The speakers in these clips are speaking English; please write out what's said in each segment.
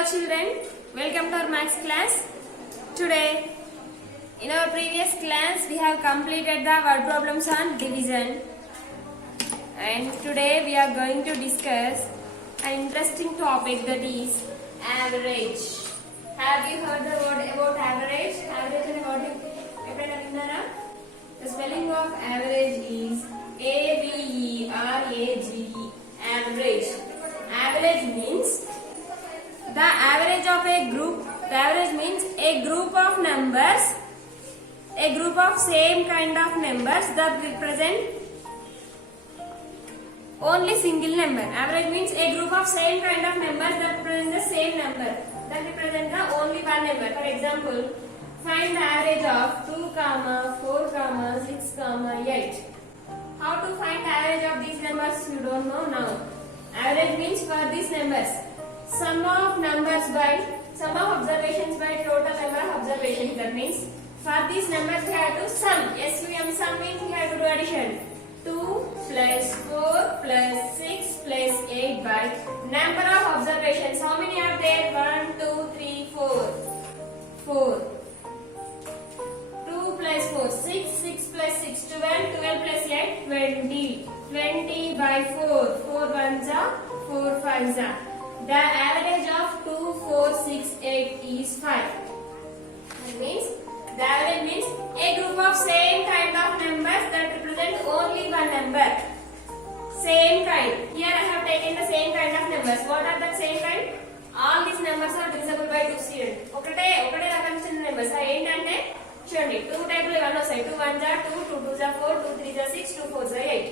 Hello children, welcome to our maths class. Today, in our previous class, we have completed the word problems on division. And today we are going to discuss an interesting topic, that is average. Have you heard the word about average? Average is what you the spelling of average is A-V-E-R-A-G-E. Average. Average means the average of a group. The average means a group of numbers, a group of same kind of numbers that represent only single number. Average means a group of same kind of numbers that represent the same number, that represent the only one number. For example, find the average of 2, 4, 6, 8. How to find the average of these numbers you don't know now. Average means for these numbers, sum of observations by total number of observations. That means for these numbers we have to sum. SUM sum means we have to do addition. 2 plus 4 plus 6 plus 8 by number of observations. How many are there? 1, 2, 3, 4. 4. 2 plus 4, 6, 6 plus 6, 12, 12 plus 8, 20. 20 by 4, 4 ones are, 4 fives are. The average of 2, 4, 6, 8 is 5. That means, the average means a group of same kind of numbers that represent only one number. Same kind. Here I have taken the same kind of numbers. What are the same kind? All these numbers are divisible by 2 students. ఒకటే రకం చిన్న numbers. ఏంటంటే చూడండి 2 టైపులు ఇవన్నీ వస్తాయి. 2 1s are 2, 2 2s are 4, 2 3s are 6, 2 4s are 8.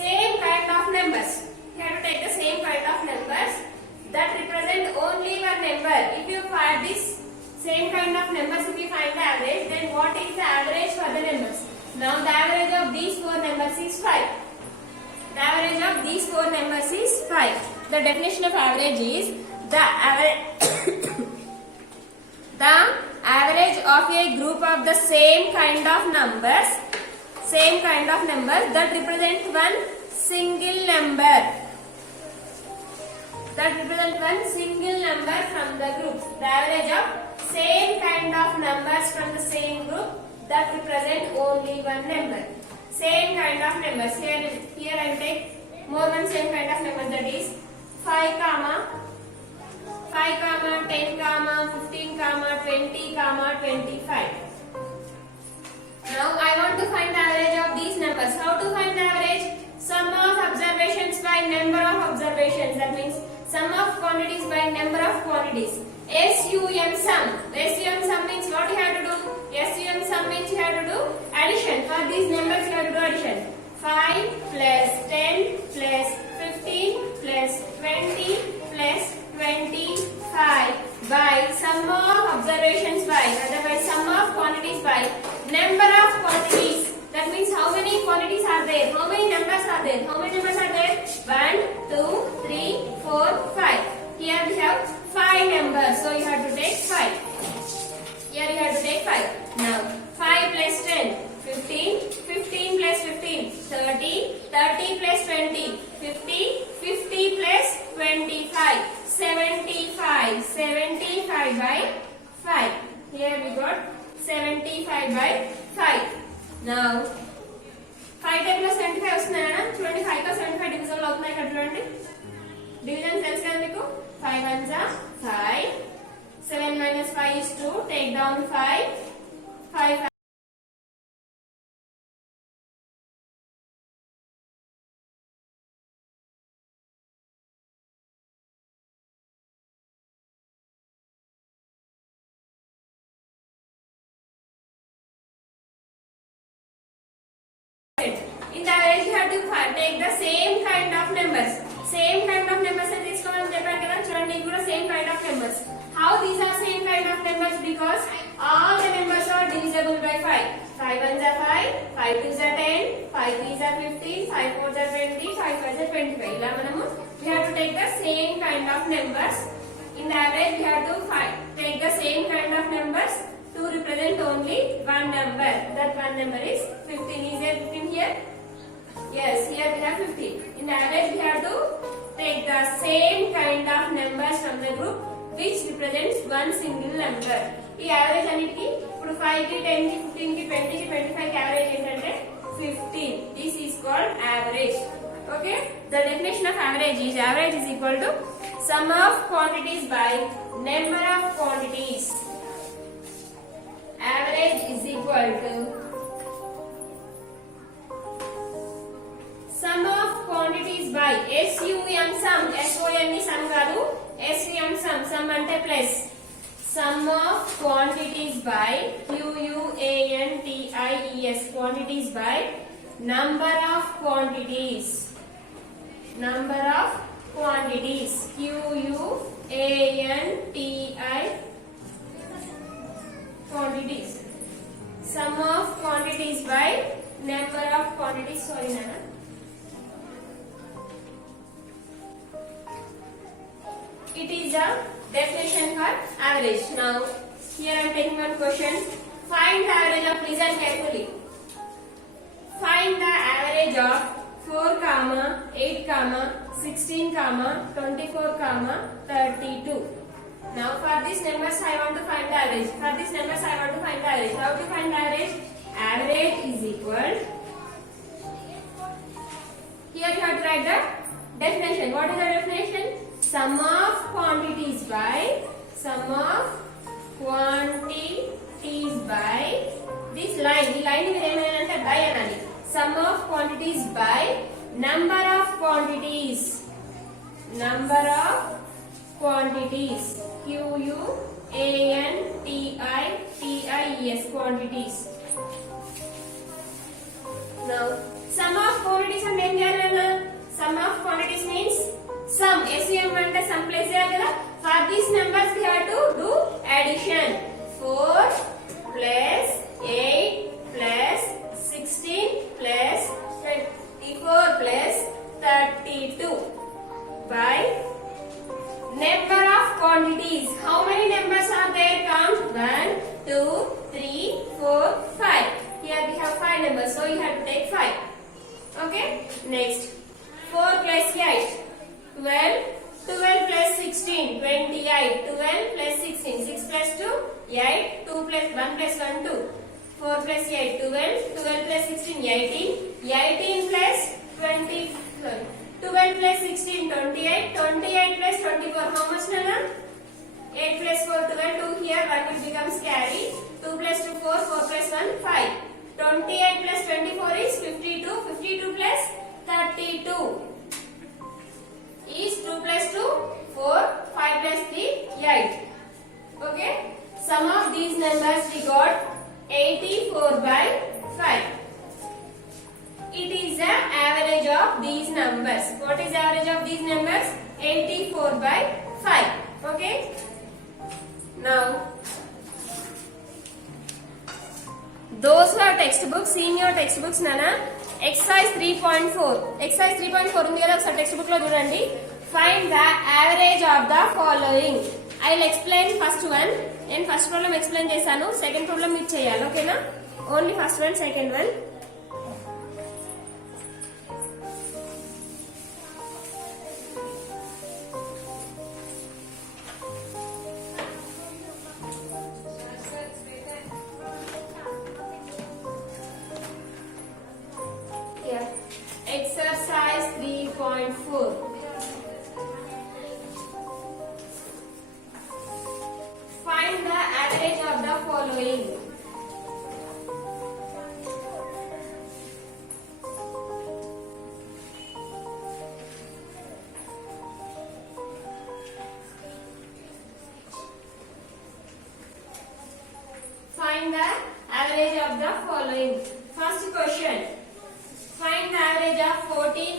Same kind of numbers. You have to take the same kind of numbers that represent only one number. If you find this same kind of numbers, if you find the average, then what is the average for the numbers? Now the average of these 4 numbers is 5. The average of these 4 numbers is 5. The definition of average is the average of a group of the same kind of numbers that represent one single number. That represent one single number from the group. The average of same kind of numbers from the same group that represent only one number. Same kind of numbers. Here I take more than same kind of numbers, that is 5, 10, 15, 20, 25. Now I want to find the average of these numbers. How to find the average? Sum of observations by number of observations. That means sum of quantities by number of quantities. SUM sum. SUM sum means what you have to do? SUM sum means you have to do addition. For these numbers you have to do addition. 5 plus 10 plus 15 plus 20 plus 25 by sum of observations by, otherwise sum of quantities by number of quantities. That means how many quantities are there? How many numbers are there? How many numbers are there? 1, 2, 3, 4, 5. Here we have 5 numbers. So you have to take 5. Here you have to take 5. Now 5 plus 10, 15, 15 plus 15, 30, 30 plus 20, 50, 50 plus 25, 75, 75 by 5. Here we got 75 by 5. Now 5 type లో 75 వస్తున్నాయా? చూడండి 5 తో 75 division అవుతున్నాయి ఇక్కడ చూడండి. Division తెలుసు కదా మీకు? 5 ones are 5, 7 minus 5 is 2, take down 5, 5 in the average you have to take the same kind of numbers. Same kind of numbers అని తీసుకోవాలని చెప్పాను కదా, చూడండి ఇవి కూడా same kind of numbers. How these are same kind of numbers? Because all the numbers are divisible by 5. 5 ones are 5, 5 twos are 10, 5 threes are 15, 5 fours are 20, 5 fives are 25. ఇలా మనము we have to take the same kind of numbers. In the average we have to take the same kind of numbers to represent only one number. That one number is 15. Is there 15 here? Yes, here we have 15. In average we have to take the same kind of numbers from the group which represents one single number. ఈ average అన్నిటికి ఇప్పుడు 5 కి 10 కి 15 కి 20 కి 25 కి average ఏంటంటే 15. This is called average. Okay, the definition of average is equal to sum of quantities by number of quantities. Average is equal to sum of quantities by SUM sum, SOM ni sum కాదు, SUM sum అంటే plus, sum of quantities by QUANTIES, quantities by number of quantities, number of quantities, QUANTI quantities, sum of quantities by number of quantities. Sorry Nana. It is a definition for average. Now here I am taking one question. Find the average of, listen carefully, find the average of 4, 8, 16, 24, 32. Now for these numbers I want to find the average. For these numbers I want to find the average. How to find the average? Average is equal, here you have to write the definition. What is the definition? Sum of quantities by, sum of quantities by this line. ఈ line మీద ఏమైనా by అనాలి. Sum of quantities by number of quantities, number of quantities, QUANTIES, quantities. Now sum of quantities అంటే ఏం చేయాలన్నా? Sum of quantities means sum, SUM అంటే sum plus చేయాలి కదా. For these numbers we have to do addition. 4 plus 8 plus 16 plus 24 plus 32 by number of quantities. How many numbers are there? Count. 1, 2, 3, 4, 5. Here we have 5 numbers, so you have to take 5. Okay. Next, 4 plus 8, 12. 12 plus 16, 28. 12 plus 16, 6 plus 2, 8. 2 plus 1 plus 1, 2. 4 plus 8, 12. 12 plus 16, 18. 18 plus 20. 12 plus 16, 28. 28 plus 24, how much Nana? 8 plus 4, 12. 2 here, 1 will becomes carry. 2 plus 2, 4. 4 plus 1, 5. 28 plus 24 is 52. 52 plus 32 is 2 plus 2, 4. 5 plus 3, 8. Okay. Sum of these numbers we got 84 by 5. It is the average of these numbers. What is the average of these numbers? 84 by 5. Okay. Now, those who have textbooks, see in your textbooks, Nana. Exercise 3.4. Exercise 3.4 ఉంది కదా, ఒకసారి text book లో చూడండి. Find the average of the following. I will explain first one. నేను first problem explain చేశాను, second problem మీరు చేయాలి. ఓకేనా? Only first one, second one. Exercise 3.4. Find the average of the following. Find the average of the following. First question. Find the average of 14,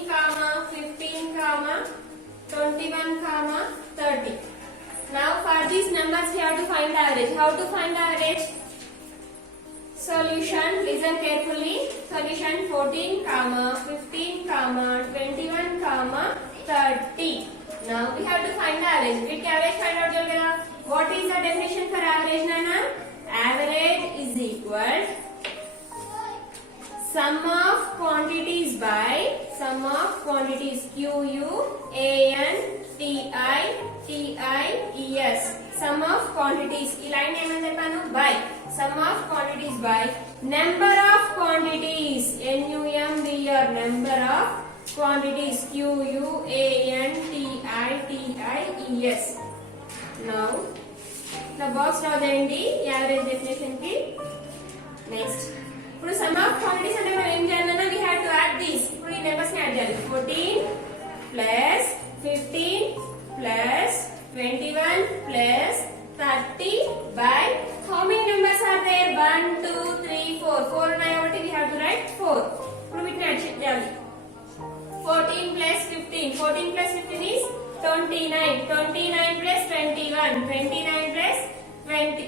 15, 21, 30. Now for these numbers we have to find the average. How to find the average? Solution. Listen carefully. Solution 14, 15, 21, 30. Now we have to find the average. With average find out jalgaya. What is the definition for average, Nana? Average is equal sum of quantities by sum of quantities QUANTITIES sum of quantities ఈ line ఏమని చెప్పాను by sum of quantities by number of quantities NUMBR number of quantities QUANTITIES now the box draw చేయండి average definition కి next ఇప్పుడు some of quantities అంటే మనం ఏం చేయాలన్నా we have to add these ఇప్పుడు ఈ నెంబర్స్ ని యాడ్ చేయాలి 14 plus 15 plus 21 plus 30 by how many numbers are there 1 2 3 4 4 ఉన్నాయి కాబట్టి we have to write 4 ఇప్పుడు వీటిని యాడ్ చేయాలి 14 plus 15 14 plus 15 is 29 29 plus 21 29 plus 20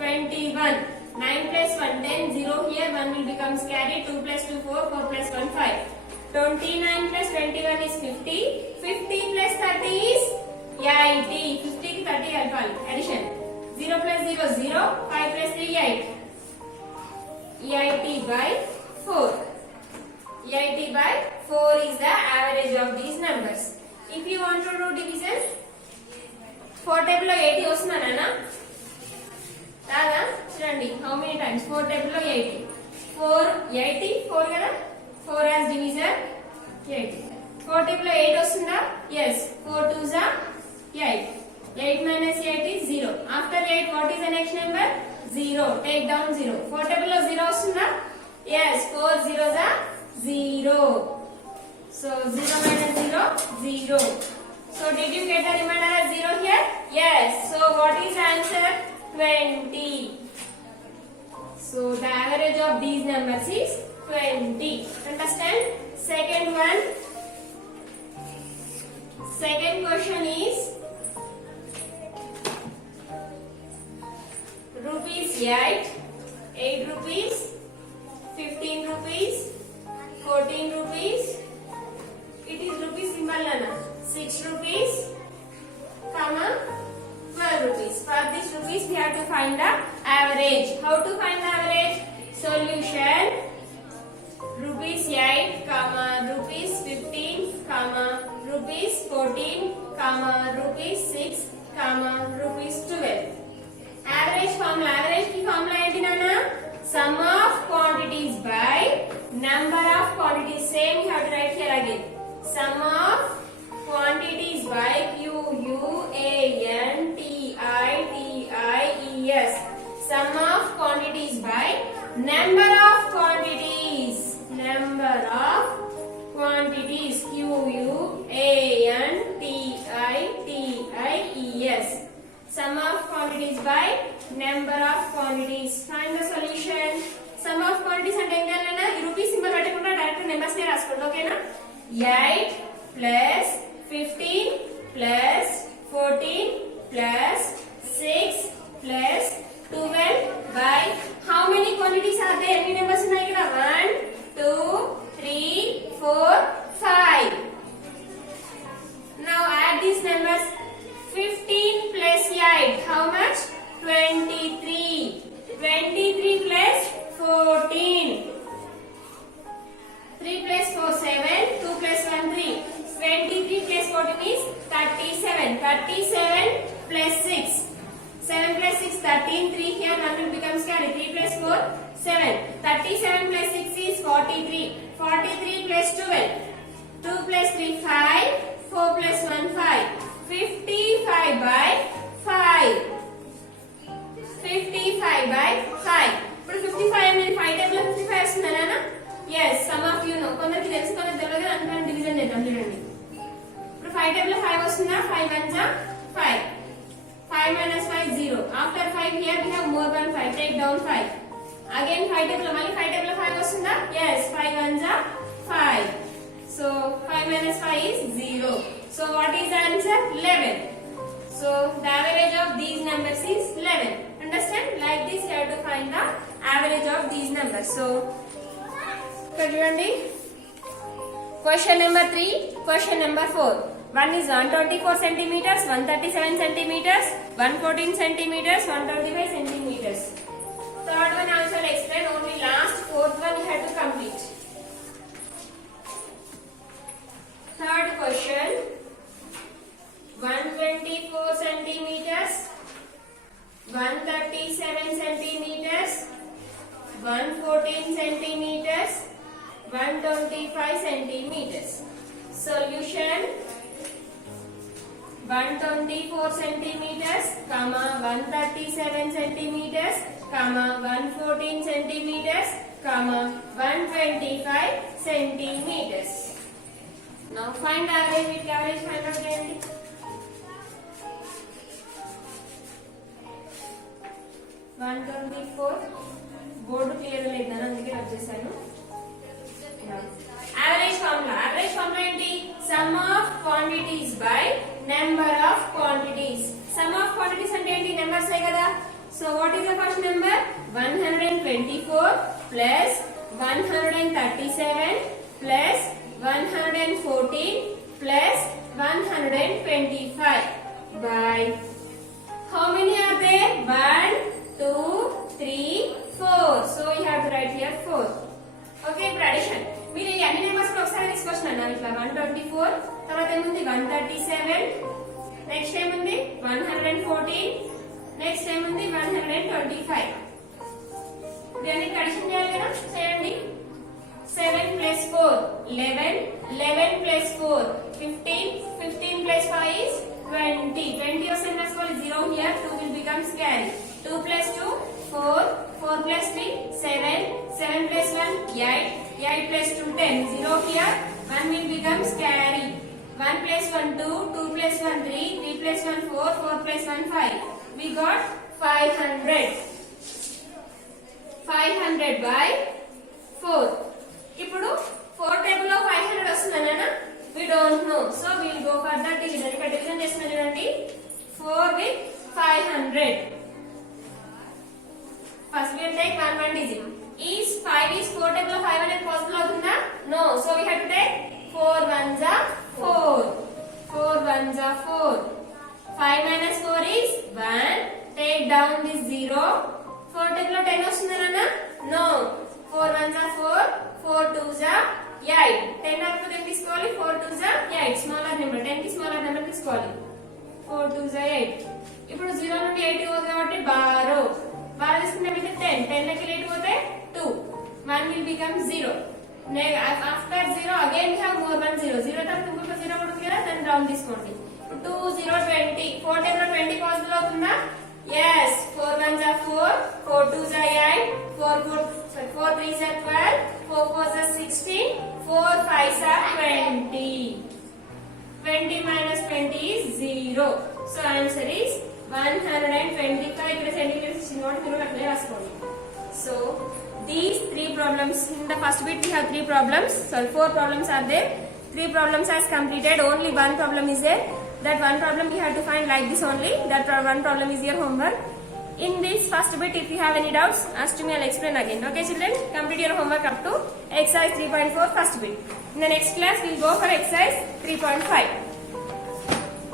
21 9 plus 1 10 0 here 1 will becomes carry 2 plus 2 4 4 plus 1 5 29 plus 21 is 50 50 plus 30 is 80 50 ki 30 kalpali addition 0 plus 0 0 5 plus 3 8 80 by 4 80 by 4 is the average of these numbers if you want to do division 4 table lo 80 వస్తుందా నాన్న రాదా చూడండి how many times 4 table లో 80 4 80 4 కదా 4 as divisor 80 4 table లో 8 వస్తుందా yes 4 2s are 8 8 minus 8 is 0 after 8 what is the next number 0 take down 0 4 table లో 0 వస్తుందా yes 4 zeros are 0 so 0 minus 0 0 so did you get the remainder as 0 here yes so what is the answer 20 so the average of these numbers is 20 understand second one second question is rupees 8 rupees 15 rupees 14 rupees it is rupees symbol nana 6 rupees comma 12 rupees. For this rupees we have to find the average. How to find the average? Solution rupees 8 comma rupees 15 comma rupees 14 comma rupees 6 comma rupees 12. Average formula. Average की formula ఏంటి నాన్న? Sum of quantities by number of quantities. Same you have to write here again. Sum of quantities by QUANTITIES sum of quantities by number of quantities QUANTITIES sum of quantities by number of quantities find the solution sum of quantities అంటే ఏం చేయాలన్నా ఈ rupees symbol పెట్టకుండా direct numbers నే రాసుకోండి ఓకేనా 8 plus 15 plus 14 plus 6 plus 12 by how many quantities are there ఎన్ని numbers ఉన్నాయి ఇక్కడ 1 2 3 4 5 now add these numbers 15 plus 8 how much 23 23 plus 14 3 plus 4 7 2 plus 1 3 23 plus 14 is 37 37 plus 6 7 plus 6 13 3 here 1 will becomes carry 3 plus 4 7 37 plus 6 is 43 43 plus 12 2 plus 3 5 4 plus 1 5 55 by 5 55 by 5 ఇప్పుడు 55 అనేది 5 table 55 వస్తుందా నాన్న yes some of you know కొందరికి తెలుసు కొందరికి తెలియదు అందుకని division చేద్దాం చూడండి ఇప్పుడు 5 టేబుల్ 5 వస్తుందా 5 1s are 5 5 minus 5 0 after 5 here we have more than 5 take down 5 again 5 table mali 5 table 5 వస్తుందా yes 5 1s are 5 so 5 minus 5 is 0 so what is the answer 11 so the average of these numbers is 11 understand like this you have to find the average of these numbers so చూడండి question number 3 question number 4 one is 124 centimeters 137 centimeters 114 centimeters 125 centimeters third one also I'll explain. Only last fourth one you have to complete. Third question. 124 centimeters, 137 centimeters, 114 centimeters, 125 centimeters. Solution: 124 centimeters, 137 centimeters, 114 centimeters, 125 centimeters. Now find average. With average find out again. 124 board clear లేదన అందుకే వచ్చేసాను. Average formula ఏంటి? Sum of quantities by number of quantities. Sum of quantities అంటే ఏంటి? Numbers ఏ కదా. So what is the first number? 124 plus 137 plus 114 plus 125 by how many are there? 1, 2, 3, 4. So you have to write here 4. Okay, addition. మీరు ఈ అన్ని numbers ఒకసారి తీసుకొచ్చినా ఇట్లా 124 తర్వాత ఏముంది 137 నెక్స్ట్ ఏముంది 114 నెక్స్ట్ ఏముంది 125 దీన్ని అడిషన్ చేయాలి కదా చేయండి 7 plus 4 11 11 plus 4 15 15 plus 5 is 20 20 also in the 0 here 2 will becomes carry 2 plus 2 4 4 plus 3 7 7 plus 1 8 8 plus 2 10 0 here 1 will becomes carry 1 plus 1 2 2 plus 1 3 3 plus 1 4 4 plus 1 5 we got 500 500 by 4 ఇప్పుడు 4 టేబుల్ లో 500 వస్తుందనా we don't know so we will go for the division ఇక్కడ division చేస్తున్నాం చూడండి 4 with 500 first we will take 1 digit is 5 is 4 table లో 500 possible అవుతుందా no so we have to take 4 ones are 4 4 ones are 4 5 minus 4 is 1 take down this 0 4 table లో 10 వస్తుందనా no 4 ones are 4 4 twos are 8 10 after them తీసుకోవాలి 4 twos are 8 smaller number 10 కి smaller number తీసుకోవాలి 4 twos are 8 ఇప్పుడు 0 నుండి 8 పోదు కాబట్టి 12 12 తీసుకున్నట్లయితే 10 10 లకి 8 పోతే 2 1 will become 0 after 0 again we have more one 0 0 తర్వాత ఇంకొక 0 ఉంటుంది కదా దాన్ని రౌండ్ తీసుకోండి 2 0 20 4 టైం లో 20 పాసిబుల్ అవుతుందా yes 4 ones are 4 4 twos are 8 4 threes are 12 4 fours are 16 4 fives are 20 20 minus 20 is 0 so answer is 125 ఇక్కడ సెంటీమీటర్స్ ఇచ్చిన మీరు అట్లే రాసుకోండి so these three problems in the first bit we have 3 problems sorry 4 problems are there 3 problems has completed only one problem is there that one problem you have to find like this only that one problem is your homework in this first bit if you have any doubts ask me I'll explain again okay children complete your homework up to exercise 3.4 first bit in the next class we'll go for exercise 3.5